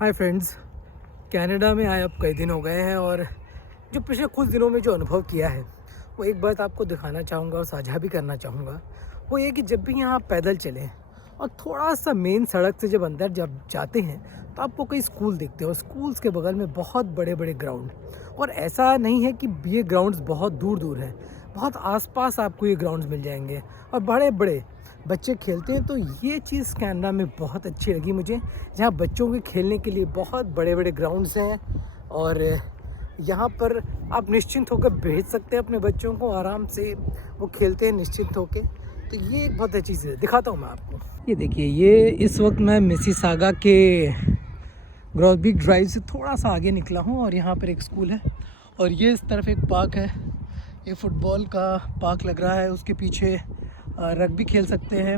Hi friends, Canada में आए अब कई दिन हो गए हैं और जो पिछले कुछ दिनों में जो अनुभव किया है वो एक बात आपको दिखाना चाहूँगा और साझा भी करना चाहूँगा। वो ये कि जब भी यहाँ आप पैदल चलें और थोड़ा सा मेन सड़क से जब जाते हैं तो आपको कई स्कूल दिखते हैं और स्कूल्स के बगल में बहुत बड़े बड़े ग्राउंड। और ऐसा नहीं है कि ये ग्राउंड्स बहुत दूर दूर हैं, बहुत आसपास आपको ये ग्राउंड्स मिल जाएंगे और बड़े बड़े बच्चे खेलते हैं। तो ये चीज़ कनाडा में बहुत अच्छी लगी मुझे, जहाँ बच्चों के खेलने के लिए बहुत बड़े बड़े ग्राउंड्स हैं और यहाँ पर आप निश्चिंत होकर भेज सकते हैं अपने बच्चों को, आराम से वो खेलते हैं निश्चिंत होकर। तो ये एक बहुत अच्छी चीज़ है, दिखाता हूँ मैं आपको। ये देखिए, ये इस वक्त मैं मिसिसागा के ग्रॉसबी ड्राइव से थोड़ा सा आगे निकला हूँ और यहाँ पर एक स्कूल है और ये इस तरफ एक पार्क है। ये फुटबॉल का पार्क लग रहा है, उसके पीछे रग्बी खेल सकते हैं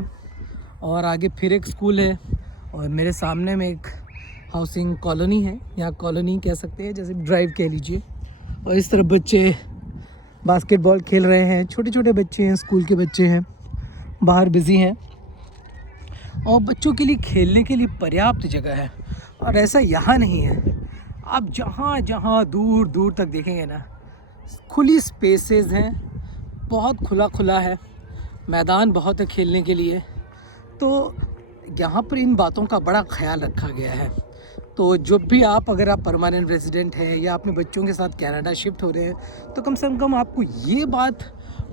और आगे फिर एक स्कूल है और मेरे सामने में एक हाउसिंग कॉलोनी है, यहाँ कॉलोनी कह सकते हैं, जैसे ड्राइव कह लीजिए। और इस तरफ बच्चे बास्केटबॉल खेल रहे हैं, छोटे छोटे बच्चे हैं, स्कूल के बच्चे हैं, बाहर बिज़ी हैं और बच्चों के लिए खेलने के लिए पर्याप्त जगह है। और ऐसा यहाँ नहीं है, आप जहाँ जहाँ दूर दूर तक देखेंगे ना, खुली स्पेसेस हैं, बहुत खुला खुला है, मैदान बहुत है खेलने के लिए। तो यहाँ पर इन बातों का बड़ा ख्याल रखा गया है। तो जब भी आप, अगर आप परमानेंट रेजिडेंट हैं या अपने बच्चों के साथ कनाडा शिफ्ट हो रहे हैं, तो कम से कम आपको ये बात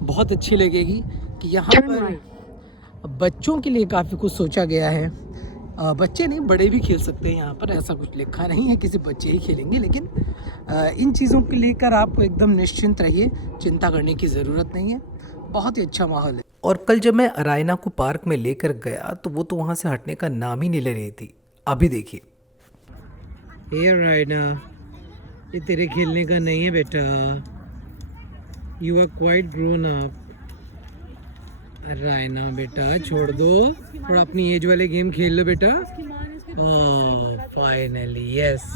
बहुत अच्छी लगेगी कि यहाँ पर बच्चों के लिए काफ़ी कुछ सोचा गया है। बच्चे नहीं, बड़े भी खेल सकते हैं यहाँ पर, ऐसा कुछ लिखा नहीं है कि सिर्फ बच्चे ही खेलेंगे। लेकिन इन चीज़ों को लेकर आप एकदम निश्चिंत रहिए, चिंता करने की ज़रूरत नहीं है, बहुत ही अच्छा माहौल है। और कल जब मैं अरायना को पार्क में लेकर गया तो वो तो वहाँ से हटने का नाम ही नहीं ले रही थी। अभी देखिए, हे अरायना, ये तेरे खेलने का नहीं है बेटा, you are quite grown up. Arayna बेटा छोड़ दो, थोड़ा अपनी एज वाले गेम खेल लो बेटा। Oh finally yes.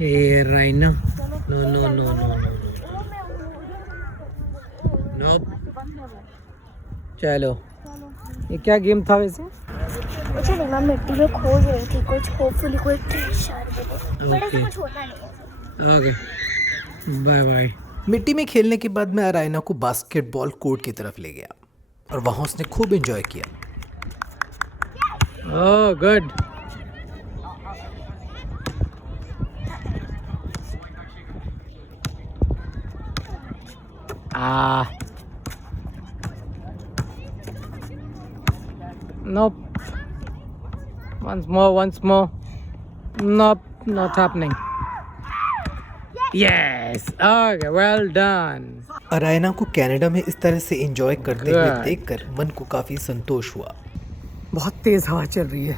Hey Arayna, no no no no no no, चलो। ये क्या गेम था वैसे? मुझे नहीं, मैं मिट्टी में खोज रही थी कुछ, होपफुली कोई ट्रेजर मिले, बट ऐसा कुछ होता नहीं है। Okay, bye bye. मिट्टी में खेलने के बाद मैं अरायना को बास्केटबॉल कोर्ट की तरफ ले गया और वहाँ उसने खूब एंजॉय किया। Oh good. Nope. Once more. Nope, not happening. Yes. Okay, well done. अरायना को कनाडा में इस तरह से एंजॉय करते हुए देखकर मन को काफ़ी संतोष हुआ। बहुत तेज़ हवा चल रही है,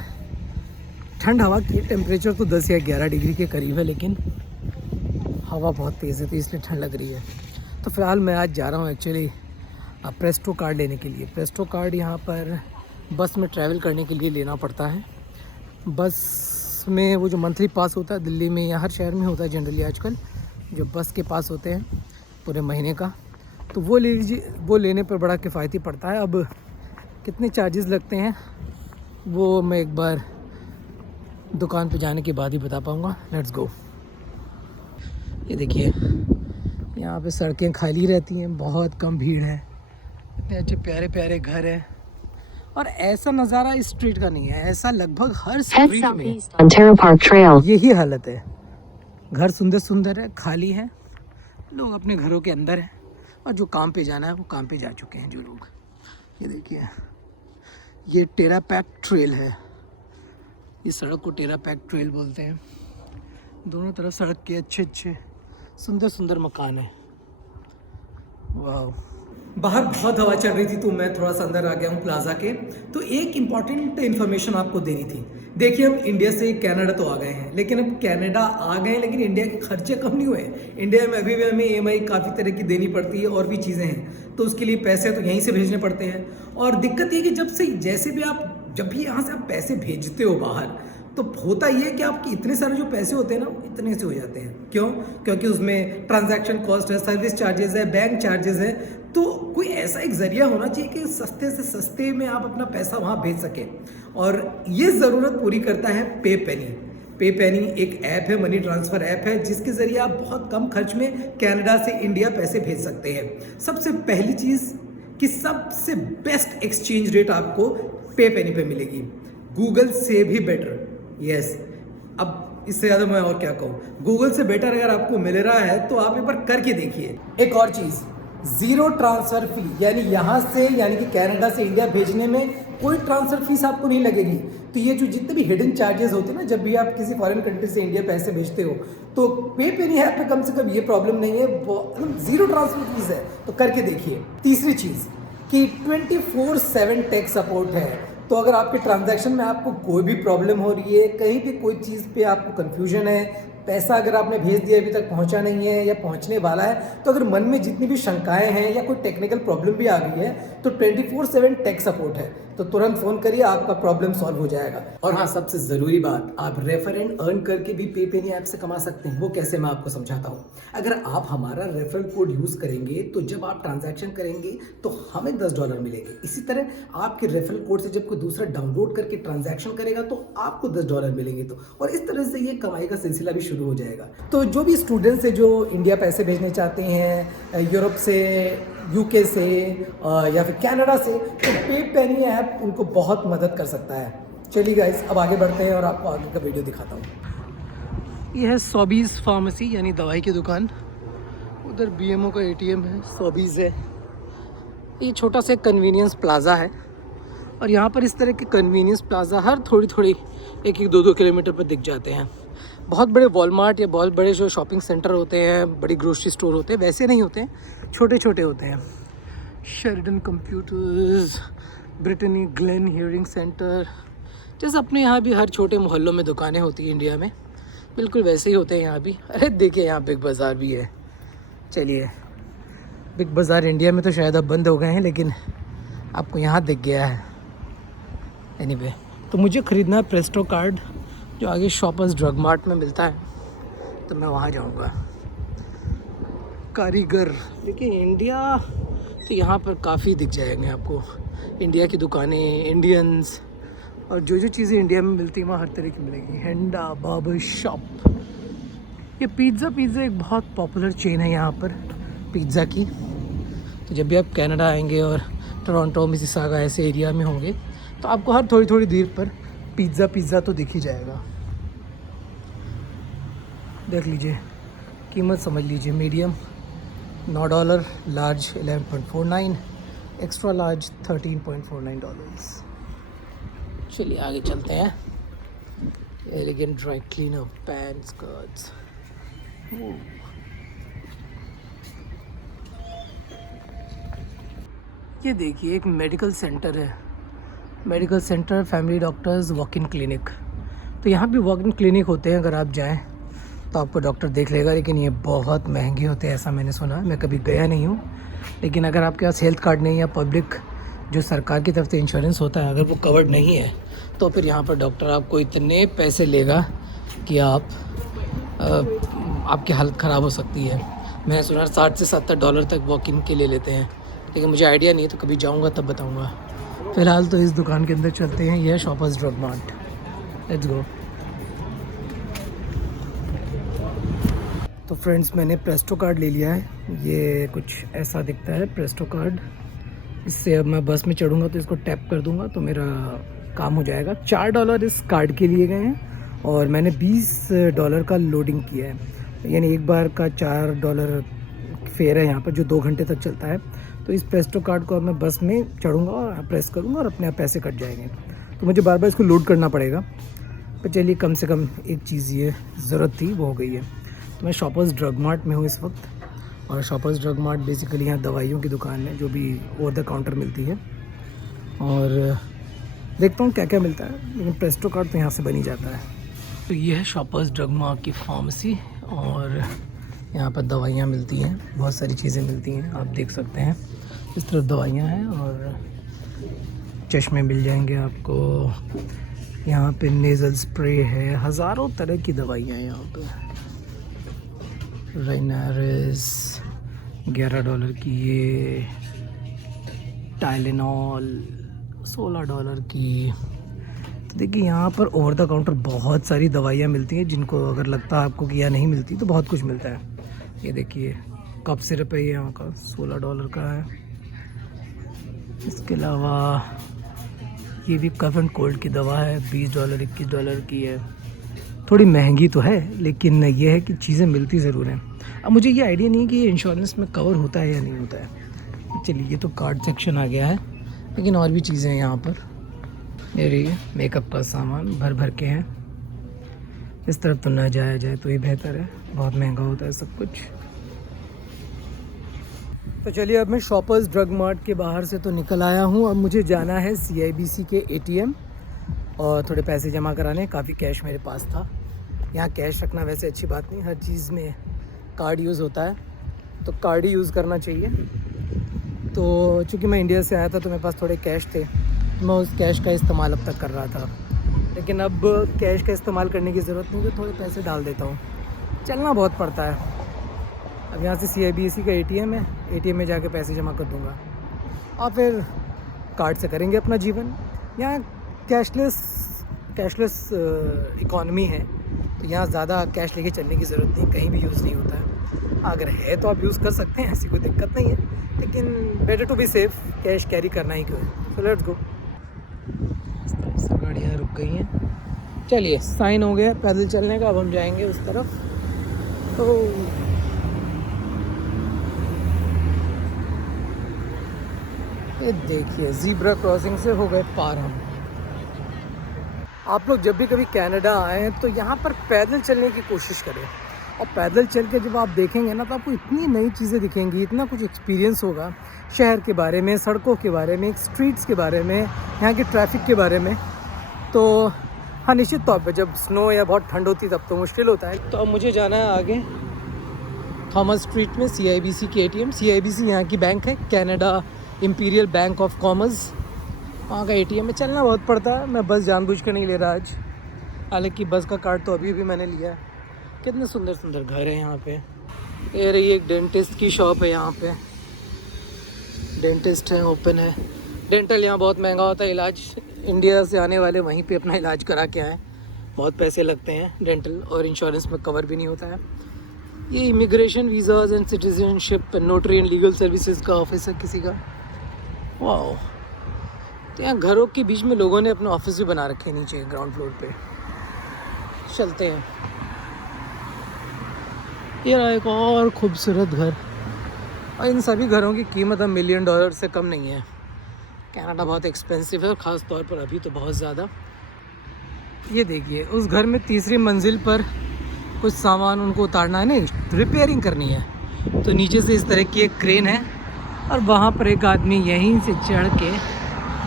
ठंड हवा की, टेम्परेचर तो 10 या 11 डिग्री के करीब है, लेकिन हवा बहुत तेज़ है तो इसलिए ठंड लग रही है। तो फ़िलहाल मैं आज जा रहा हूँ एक्चुअली प्रेस्टो कार्ड लेने के लिए। प्रेस्टो कार्ड यहाँ पर बस में ट्रैवल करने के लिए लेना पड़ता है। बस में वो जो मंथली पास होता है, दिल्ली में या हर शहर में होता है जनरली आजकल, जो बस के पास होते हैं पूरे महीने का, तो वो ले लीजिए। वो लेने पर बड़ा किफ़ायती पड़ता है। अब कितने चार्जेस लगते हैं वो मैं एक बार दुकान पे जाने के बाद ही बता पाऊँगा। Let's go. ये देखिए, यहाँ पे सड़कें खाली रहती हैं, बहुत कम भीड़ है, इतने अच्छे प्यारे प्यारे घर हैं और ऐसा नज़ारा इस स्ट्रीट का नहीं है, ऐसा लगभग हर स्ट्रीट में यही हालत है। घर सुंदर सुंदर है, खाली है, लोग अपने घरों के अंदर हैं और जो काम पे जाना है वो काम पे जा चुके हैं जो लोग। ये देखिए, ये टेरा पैक ट्रेल है, इस सड़क को टेरा पैक ट्रेल बोलते हैं। दोनों तरफ सड़क के अच्छे अच्छे सुंदर सुंदर मकान है। वाह, बाहर बहुत हवा चल रही थी तो मैं थोड़ा सा अंदर आ गया हूँ प्लाजा के। तो एक इम्पॉर्टेंट इन्फॉर्मेशन आपको देनी थी। देखिए, हम इंडिया से कनाडा तो आ गए हैं, लेकिन अब कनाडा आ गए लेकिन इंडिया के खर्चे कम नहीं हुए। इंडिया में अभी भी हमें EMI काफ़ी तरह की देनी पड़ती है और भी चीज़ें हैं, तो उसके लिए पैसे तो यहीं से भेजने पड़ते हैं। और दिक्कत ये कि जब भी यहाँ से आप पैसे भेजते हो बाहर, तो होता ये है कि आपके इतने सारे जो पैसे होते हैं ना, इतने से हो जाते हैं। क्यों? क्योंकि उसमें ट्रांजैक्शन कॉस्ट है, सर्विस चार्जेस है, बैंक चार्जेस है। तो कोई ऐसा एक ज़रिया होना चाहिए कि सस्ते से सस्ते में आप अपना पैसा वहाँ भेज सकें, और ये ज़रूरत पूरी करता है पे पेनी। पे पैनी एक ऐप है, मनी ट्रांसफ़र ऐप है, जिसके ज़रिए आप बहुत कम खर्च में कनाडा से इंडिया पैसे भेज सकते हैं। सबसे पहली चीज़ कि सबसे बेस्ट एक्सचेंज रेट आपको पे पैनी पे मिलेगी, गूगल से भी बेटर। यस, अब इससे ज़्यादा मैं और क्या कहूँ, गूगल से बेटर अगर आपको मिल रहा है तो आप एक बार करके देखिए। एक और चीज़, ज़ीरो ट्रांसफ़र फी, यानी यहाँ से यानी कि कनाडा से इंडिया भेजने में कोई ट्रांसफ़र फीस आपको नहीं लगेगी। तो ये जो जितने भी हिडन चार्जेस होते हैं ना, जब भी आप किसी फॉरेन कंट्री से इंडिया पैसे भेजते हो, तो पे पैनी ऐप पे कम से कम ये प्रॉब्लम नहीं है, ज़ीरो ट्रांसफ़र फीस है, तो करके देखिए। तीसरी चीज़ कि 24/7 टेक सपोर्ट है, तो अगर आपके ट्रांजैक्शन में आपको कोई भी प्रॉब्लम हो रही है, कहीं भी कोई चीज़ पे आपको कन्फ्यूजन है, पैसा अगर आपने भेज दिया अभी तक पहुंचा नहीं है या पहुंचने वाला है, तो अगर मन में जितनी भी शंकाएं हैं या कोई टेक्निकल प्रॉब्लम भी आ गई है, तो 24/7 टेक सपोर्ट है, तो तुरंत फ़ोन करिए, आपका प्रॉब्लम सॉल्व हो जाएगा। और हाँ, सबसे ज़रूरी बात, आप रेफर एंड अर्न करके भी पे पैनी ऐप से कमा सकते हैं। वो कैसे, मैं आपको समझाता हूँ। अगर आप हमारा रेफरल कोड यूज़ करेंगे तो जब आप ट्रांजैक्शन करेंगे तो हमें $10 मिलेंगे। इसी तरह आपके रेफरल कोड से जब कोई दूसरा डाउनलोड करके ट्रांजैक्शन करेगा तो आपको $10 मिलेंगे। तो और इस तरह से ये कमाई का सिलसिला भी शुरू हो जाएगा। तो जो भी स्टूडेंट्स हैं जो इंडिया पैसे भेजने चाहते हैं, यूरोप से, यूके से या फिर कनाडा से, तो पे पैनी ऐप उनको बहुत मदद कर सकता है। चलिए गाइस, अब आगे बढ़ते हैं और आपको आगे का वीडियो दिखाता हूँ। ये है सॉबीज़ फार्मेसी, यानी दवाई की दुकान। उधर बीएमओ का एटीएम है, सॉबीज़ है। ये छोटा सा कन्वीनियंस प्लाज़ा है, और यहाँ पर इस तरह के कन्वीनियंस प्लाज़ा हर थोड़ी 1-2 किलोमीटर पर दिख जाते हैं। बहुत बड़े वॉलमार्ट या बहुत बड़े जो शॉपिंग सेंटर होते हैं, बड़ी ग्रोसरी स्टोर होते हैं, वैसे नहीं होते हैं, छोटे होते हैं। Sheridan computers, Britney Glenn hearing centre, जैसे अपने यहाँ भी हर छोटे मोहल्लों में दुकानें होती हैं इंडिया में, बिल्कुल वैसे ही होते हैं यहाँ भी। अरे देखिए, यहाँ बिग बाज़ार भी है। चलिए, बिग बाज़ार इंडिया में तो शायद अब बंद हो गए हैं, लेकिन आपको यहाँ दिख गया है। एनीवे, तो मुझे ख़रीदना है प्रेस्टो कार्ड, जो आगे शॉपर्स ड्रग मार्ट में मिलता है, तो मैं वहाँ जाऊँगा। कारीगर, देखिए इंडिया तो यहाँ पर काफ़ी दिख जाएंगे आपको, इंडिया की दुकानें, इंडियंस, और जो चीज़ें इंडिया में मिलती हैं वहाँ हर तरह की मिलेगी। हेंडा बार्बर शॉप। ये पिज़्ज़ा एक बहुत पॉपुलर चेन है यहाँ पर पिज़्ज़ा की। तो जब भी आप कनाडा आएंगे और टोरंटो, मिसिसागा ऐसे एरिया में होंगे, तो आपको हर थोड़ी देर पर पिज़्ज़ा तो दिख ही जाएगा। देख लीजिए, कीमत समझ लीजिए। Medium $9, large $11.49, extra large $13.49। चलिए आगे चलते हैं। Elegant dry cleaner, pants, skirts. ये देखिए, एक मेडिकल सेंटर है, medical centre family doctors walk in clinic. तो यहाँ भी वॉक इन क्लिनिक होते हैं, अगर आप जाएं तो आपको डॉक्टर देख लेगा, लेकिन ये बहुत महंगे होते हैं, ऐसा मैंने सुना। मैं कभी गया नहीं हूँ, लेकिन अगर आपके पास हेल्थ कार्ड नहीं, या पब्लिक जो सरकार की तरफ से इंश्योरेंस होता है, अगर वो कवर्ड नहीं है, तो फिर यहाँ पर डॉक्टर आपको इतने पैसे लेगा कि आपकी हालत ख़राब हो सकती है। मैंने सुना $60 से $70 तक वॉक इन के ले लेते हैं, लेकिन मुझे आइडिया नहीं है, तो कभी जाऊँगा तब बताऊँगा। फ़िलहाल तो इस दुकान के अंदर चलते हैं। यह है shoppers drug mart, let's go. तो फ्रेंड्स, मैंने प्रेस्टो कार्ड ले लिया है। ये कुछ ऐसा दिखता है प्रेस्टो कार्ड। इससे अब मैं बस में चढ़ूँगा तो इसको टैप कर दूँगा तो मेरा काम हो जाएगा। $4 इस कार्ड के लिए गए हैं, और मैंने $20 का लोडिंग किया है, यानी एक बार का $4 फेयर है यहाँ पर, जो 2 घंटे तक चलता है। तो इस प्रेस्टो कार्ड को अब मैं बस में चढ़ूँगा और प्रेस करूँगा और अपने आप पैसे कट जाएंगे। तो मुझे बार इसको लोड करना पड़ेगा, पर चलिए कम से कम एक चीज़ ये ज़रूरत थी, वो हो गई है। तो मैं शॉपर्स ड्रग मार्ट में हूँ इस वक्त, और शॉपर्स ड्रग मार्ट बेसिकली यहाँ दवाइयों की दुकान है, जो भी ओवर द काउंटर मिलती है, और देखता हूँ क्या क्या मिलता है, लेकिन प्रेस्टो कार्ड तो यहाँ से बन ही जाता है। तो ये है शॉपर्स ड्रग मार्ट की फार्मेसी, और यहाँ पर दवाइयाँ मिलती हैं, बहुत सारी चीज़ें मिलती हैं, आप देख सकते हैं। इस तरफ दवाइयाँ हैं, और चश्मे मिल जाएंगे आपको। यहाँ पे नेज़ल स्प्रे है, हज़ारों तरह की दवाइयाँ हैं यहाँ पे। राइनारिस $11 की, ये टाइलेनॉल $16 की। तो देखिए यहाँ पर ओवर द काउंटर बहुत सारी दवाइयाँ मिलती हैं, जिनको अगर लगता है आपको कि यहाँ नहीं मिलती तो बहुत कुछ मिलता है। ये देखिए कप सिरप है, ये यहाँ का $16 का है। इसके अलावा ये भी कफ एंड कोल्ड की दवा है, $20 $21 की है। थोड़ी महंगी तो है, लेकिन ये है कि चीज़ें मिलती ज़रूर हैं। अब मुझे ये आइडिया नहीं है कि ये इंश्योरेंस में कवर होता है या नहीं होता है। चलिए ये तो कार्ड सेक्शन आ गया है, लेकिन और भी चीज़ें हैं यहाँ पर। ये रही मेकअप का सामान भर भर के हैं। इस तरफ तो ना जाया जाए तो ही बेहतर है, बहुत महंगा होता है सब कुछ। तो चलिए अब मैं शॉपर्स ड्रग मार्ट के बाहर से तो निकल आया हूँ। अब मुझे जाना है CIBC के ATM और थोड़े पैसे जमा कराने। काफ़ी कैश मेरे पास था। यहाँ कैश रखना वैसे अच्छी बात नहीं, हर चीज़ में कार्ड यूज़ होता है, तो कार्ड ही यूज़ करना चाहिए। तो चूँकि मैं इंडिया से आया था तो मेरे पास थोड़े कैश थे, मैं उस कैश का इस्तेमाल अब तक कर रहा था। लेकिन अब कैश का इस्तेमाल करने की ज़रूरत नहीं, तो थोड़े पैसे डाल देता हूँ। चलना बहुत पड़ता है। अब यहाँ से CIBC का ATM है, ATM में जाके पैसे जमा कर दूँगा और फिर कार्ड से करेंगे अपना जीवन। यहाँ कैशलेस इकॉनमी है, तो यहाँ ज़्यादा कैश लेके चलने की ज़रूरत नहीं, कहीं भी यूज़ नहीं होता है। अगर है तो आप यूज़ कर सकते हैं, ऐसी कोई दिक्कत नहीं है, लेकिन better to be safe, cash carry करना ही क्यों है। So let's go. इस तरफ से गाड़ियाँ रुक गई हैं। चलिए साइन हो गया पैदल चलने का, अब हम जाएंगे उस तरफ। तो ये देखिए ज़ीब्रा क्रॉसिंग से हो गए पार हम। आप लोग जब भी कभी कनाडा आएँ तो यहाँ पर पैदल चलने की कोशिश करें, और पैदल चल के जब आप देखेंगे ना तो आपको इतनी नई चीज़ें दिखेंगी, इतना कुछ एक्सपीरियंस होगा शहर के बारे में, सड़कों के बारे में, स्ट्रीट्स के बारे में, यहाँ के ट्रैफिक के बारे में। तो हाँ, निश्चित तौर पर जब स्नो या बहुत ठंड होती है तब तो मुश्किल होता है। तो अब मुझे जाना है आगे थॉमस स्ट्रीट में CIBC की ATM। CIBC यहाँ की बैंक है, Canada imperial bank of commerce, वहाँ का ATM में चलना बहुत पड़ता है। मैं बस जानबूझकर नहीं ले रहा आज, हालांकि बस का कार्ड तो अभी मैंने लिया है। कितने सुंदर सुंदर घर हैं यहाँ पे। ये रही एक डेंटिस्ट की शॉप है, यहाँ पे डेंटिस्ट है, ओपन है। डेंटल यहाँ बहुत महंगा होता है, इलाज इंडिया से आने वाले वहीं पे अपना इलाज करा के आए, बहुत पैसे लगते हैं डेंटल, और इंश्योरेंस में कवर भी नहीं होता है। ये immigration visas and citizenship notary and legal services का ऑफिस है किसी का। वाह, तो यहाँ घरों के बीच में लोगों ने अपने ऑफिस भी बना रखे हैं नीचे ग्राउंड फ्लोर पे। चलते हैं। ये रहा एक और खूबसूरत घर, और इन सभी घरों की कीमत अब $1 मिलियन से कम नहीं है। कनाडा बहुत एक्सपेंसिव है, ख़ास तौर पर अभी तो बहुत ज़्यादा। ये देखिए उस घर में तीसरी मंजिल पर कुछ सामान उनको उतारना है, नहीं रिपेयरिंग करनी है, तो नीचे से इस तरह की एक क्रेन है और वहाँ पर एक आदमी यहीं से चढ़ के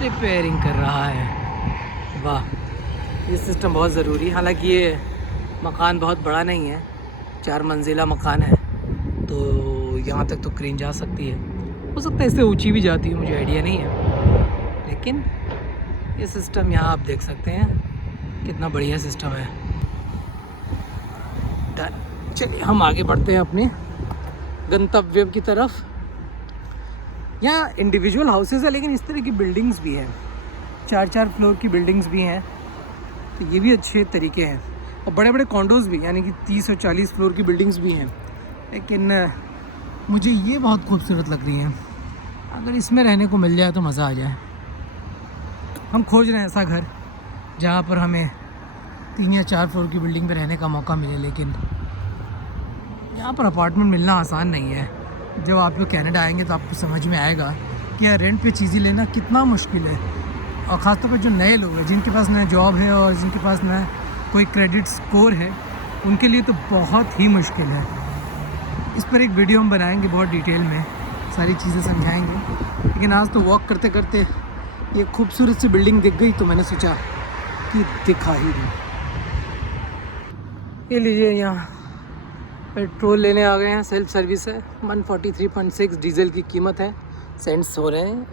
रिपेयरिंग कर रहा है। वाह, ये सिस्टम बहुत ज़रूरी है। हालांकि ये मकान बहुत बड़ा नहीं है, 4 मंजिला मकान है, तो यहाँ तक तो क्रेन जा सकती है। हो सकता है इससे ऊंची भी जाती है, मुझे आइडिया नहीं है, लेकिन ये सिस्टम यहाँ आप देख सकते हैं कितना बढ़िया सिस्टम है। चलिए हम आगे बढ़ते हैं अपने गंतव्य की तरफ। यहाँ इंडिविजुअल हाउसेस है, लेकिन इस तरह की बिल्डिंग्स भी हैं, 4-4 फ्लोर की बिल्डिंग्स भी हैं, तो ये भी अच्छे तरीके हैं। और बड़े बड़े कॉन्डोज़ भी, यानी कि 30 और 40 फ्लोर की बिल्डिंग्स भी हैं। लेकिन मुझे ये बहुत खूबसूरत लग रही हैं, अगर इसमें रहने को मिल जाए तो मज़ा आ जाए। हम खोज रहे हैं ऐसा घर जहाँ पर हमें 3 या 4 फ्लोर की बिल्डिंग में रहने का मौका मिले, लेकिन यहाँ पर अपार्टमेंट मिलना आसान नहीं है। जब आप लोग कनाडा आएंगे तो आपको समझ में आएगा कि यार रेंट पे चीज़ें लेना कितना मुश्किल है, और ख़ासतौर पर जो नए लोग हैं जिनके पास न जॉब है और जिनके पास न कोई क्रेडिट स्कोर है, उनके लिए तो बहुत ही मुश्किल है। इस पर एक वीडियो हम बनाएंगे, बहुत डिटेल में सारी चीज़ें समझाएंगे। लेकिन आज तो वॉक करते करते ये खूबसूरत सी बिल्डिंग दिख गई, तो मैंने सोचा कि दिखा ही दूँ। ये लीजिए, यहाँ पेट्रोल लेने आ गए हैं, सेल्फ सर्विस है। 143.6 डीजल की कीमत है, सेंट्स हो रहे हैं,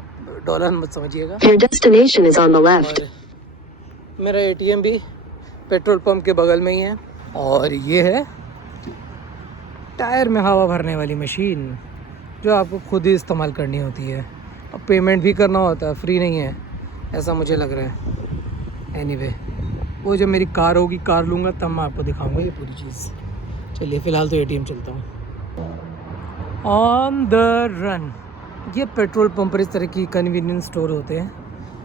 डॉलर मत समझिएगा। Your destination is on the left. और मेरा ATM भी पेट्रोल पंप के बगल में ही है, और ये है टायर में हवा भरने वाली मशीन, जो आपको खुद ही इस्तेमाल करनी होती है, और पेमेंट भी करना होता है, फ्री नहीं है, ऐसा मुझे लग रहा है। एनीवे वो जब मेरी कार होगी, कार लूँगा तब मैं आपको दिखाऊंगा ये पूरी चीज़। चलिए फ़िलहाल तो एटीएम चलता हूँ। On the run. ये पेट्रोल पंप पर इस तरह की कन्वीनियंस स्टोर होते हैं,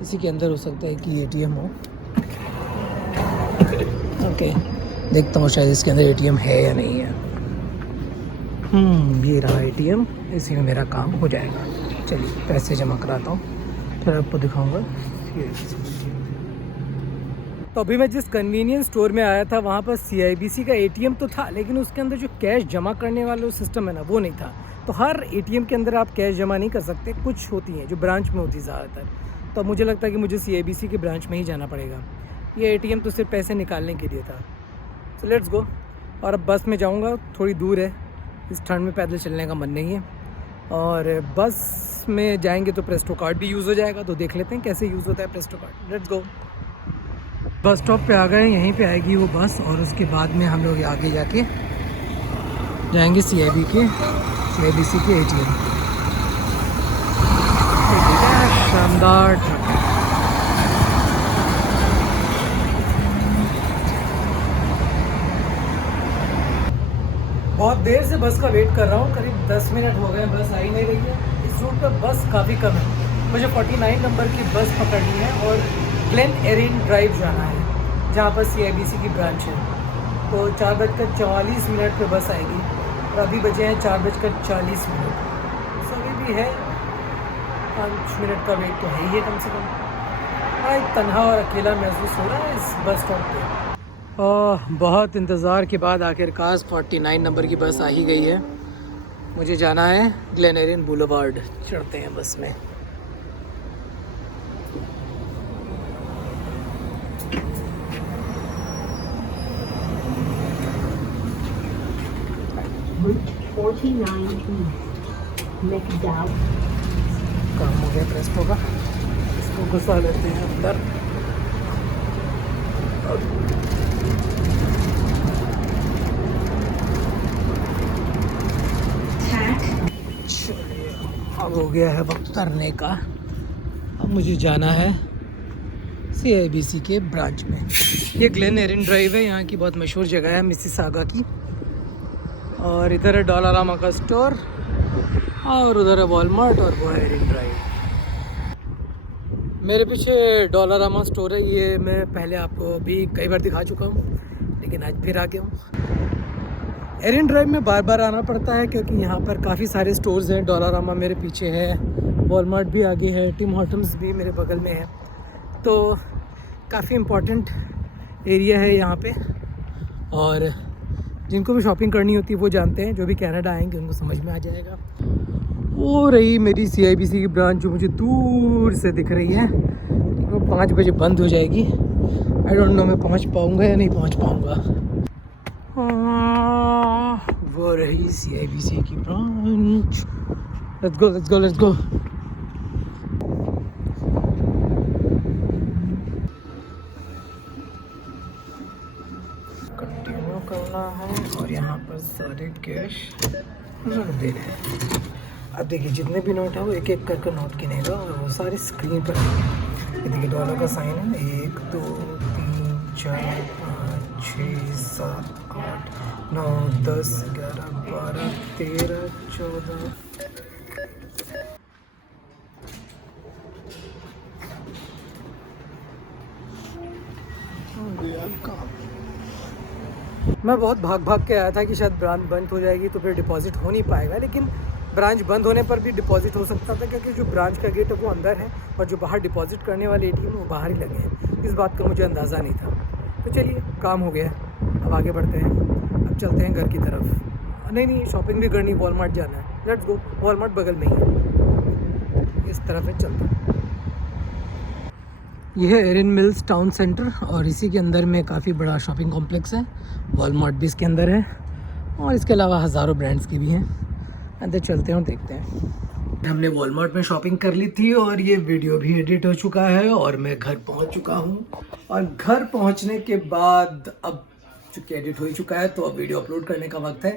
इसी के अंदर हो सकता है कि एटीएम हो। ओके, देखता हूँ शायद इसके अंदर एटीएम है या नहीं है। ये रहा एटीएम, इसी में मेरा काम हो जाएगा। चलिए पैसे जमा कराता हूँ, फिर आपको दिखाऊंगा। तो अभी मैं जिस कन्वीनियंस स्टोर में आया था वहाँ पर CIBC का एटीएम तो था, लेकिन उसके अंदर जो कैश जमा करने वाला सिस्टम है ना, वो नहीं था। तो हर एटीएम के अंदर आप कैश जमा नहीं कर सकते, कुछ होती हैं जो ब्रांच में होती है ज़्यादातर। तो मुझे लगता है कि मुझे CIBC के ब्रांच में ही जाना पड़ेगा। ये एटीएम तो सिर्फ पैसे निकालने के लिए था। तो लेट्स गो। और अब बस में जाऊँगा, थोड़ी दूर है, इस ठंड में पैदल चलने का मन नहीं है। और बस में जाएंगे तो प्रेस्टो कार्ड भी यूज़ हो जाएगा, तो देख लेते हैं कैसे यूज़ होता है Presto card. Let's go. Bus stop पे आ गए, यहीं पे आएगी वो बस, और उसके बाद में हम लोग आगे जाके जाएंगे CIBC के एटीएम। शानदार ट्रक है। बहुत देर से बस का वेट कर रहा हूँ, करीब 10 मिनट हो गए, बस आ ही नहीं रही है। इस रूट पर बस काफ़ी कम है। मुझे 49 नंबर की बस पकड़नी है और ग्लेन एरिन ड्राइव जाना है, जहाँ पर CIBC की ब्रांच है। तो 4:44 पे बस आएगी, और अभी बजे हैं 4:40। सभी भी है, 5 मिनट का वेट तो है ही है कम से कम। बड़ा तन्हा और अकेला महसूस हो रहा है इस बस स्टॉप पे। बहुत इंतज़ार के बाद आखिरकार 49 नंबर की बस आ ही गई है। मुझे जाना है ग्लेन एरिन बुलेवार्ड। चढ़ते हैं बस में। काम हो गया प्रेस्टो का, इसको घुसा लेते हैं अंदर। अब हो गया है वक्त करने का। अब मुझे जाना है CIBC के ब्रांच में। ये ग्लेन एरिन ड्राइव है, यहाँ की बहुत मशहूर जगह है मिसिसागा की। और इधर है डॉलरामा का स्टोर, और उधर है वॉलमार्ट, और वो है एरिन ड्राइव। मेरे पीछे डॉलरामा स्टोर है। ये मैं पहले आपको भी कई बार दिखा चुका हूँ, लेकिन आज फिर आ गया हूँ। एरिन ड्राइव में बार बार आना पड़ता है क्योंकि यहाँ पर काफ़ी सारे स्टोर्स हैं। डॉलरामा मेरे पीछे है, वॉलमार्ट भी आगे है, टिम हॉर्टन्स भी मेरे बगल में है। तो काफ़ी इम्पोर्टेंट एरिया है यहाँ पे, और जिनको भी शॉपिंग करनी होती है वो जानते हैं, जो भी कनाडा आएंगे उनको समझ में आ जाएगा। वो रही मेरी CIBC की ब्रांच जो मुझे दूर से दिख रही है। वो 5 बजे बंद हो जाएगी। आई डोंट नो मैं पहुँच पाऊँगा या नहीं पहुँच पाऊँगा। वो रही CIBC की branch. Let's go let's go let's go. Continue करना है, और यहाँ पर सारे कैश रख दे रहे हैं। अब देखिए जितने भी नोट है वो एक एक करके नोट गिनेगा, और वो सारे स्क्रीन पर आएंगे। ये देखिए डॉलर का साइन है, 1 2 3 4 5 6 7 8 9 10 11 12 13 14। मैं बहुत भाग भाग के आया था कि शायद ब्रांच बंद हो जाएगी तो फिर डिपॉजिट हो नहीं पाएगा, लेकिन ब्रांच बंद होने पर भी डिपॉजिट हो सकता था, क्योंकि जो ब्रांच का गेट है वो अंदर है और जो बाहर डिपॉजिट करने वाले ATM वो बाहर ही लगे हैं। इस बात का मुझे अंदाज़ा नहीं था। तो चलिए काम हो गया, अब आगे बढ़ते हैं। अब चलते हैं घर की तरफ। नहीं शॉपिंग भी करनी, वॉलमार्ट जाना है। Let's go. वॉलमार्ट बगल में ही है, इस तरफ है, चलते हैं। यह है एरिन मिल्स टाउन सेंटर, और इसी के अंदर में काफ़ी बड़ा शॉपिंग कॉम्प्लेक्स है। वॉलमार्ट भी इसके अंदर है, और इसके अलावा हज़ारों ब्रांड्स की भी हैं। अंदर चलते हैं और देखते हैं। हमने वॉलमार्ट में शॉपिंग कर ली थी, और ये वीडियो भी एडिट हो चुका है, और मैं घर पहुंच चुका हूँ। और घर पहुंचने के बाद अब चूँकि एडिट हो चुका है तो अब वीडियो अपलोड करने का वक्त है।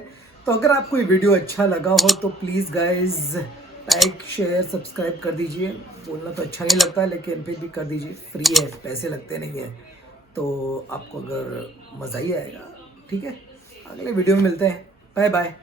तो अगर आपको ये वीडियो अच्छा लगा हो तो please guys like share subscribe कर दीजिए। बोलना तो अच्छा नहीं लगता लेकिन फिर भी कर दीजिए, फ्री है, पैसे लगते नहीं हैं। तो आपको अगर मज़ा ही आएगा। ठीक है, अगले वीडियो में मिलते हैं। Bye bye.